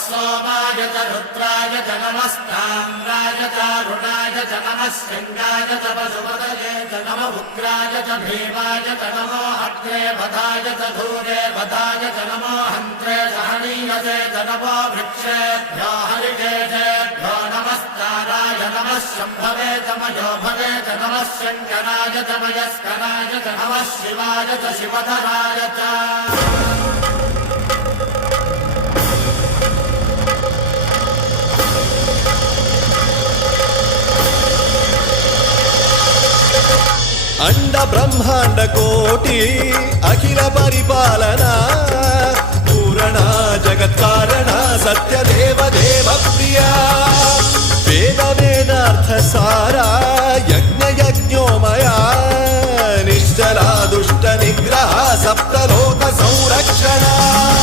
सोमाय च रुद्राय च नमस्ताम्राय च अरुणाय च नमः शृङ्गाय च पशुपतये च नमः उग्राय च भीमाय च नमो अग्रे वधाय च धूरे वधाय च नमो हन्त्रे च हनीयसे च नमो वृक्षेभ्यो हरिकेशेभ्यो नमस्काराय नमः शम्भवे च मयोभवे च नमः शङ्कराय च मयस्कराय च नमः शिवाय च शिवधराय च अंड ब्रह्मांड कोटि अखिल परिपालना पूरणा जगत्कारणा सत्यदेव देव प्रिया वेद वेदार्थ सारा यज्ञ यज्ञोमया निश्चला दुष्ट निग्रह सप्तलोक संरक्षणा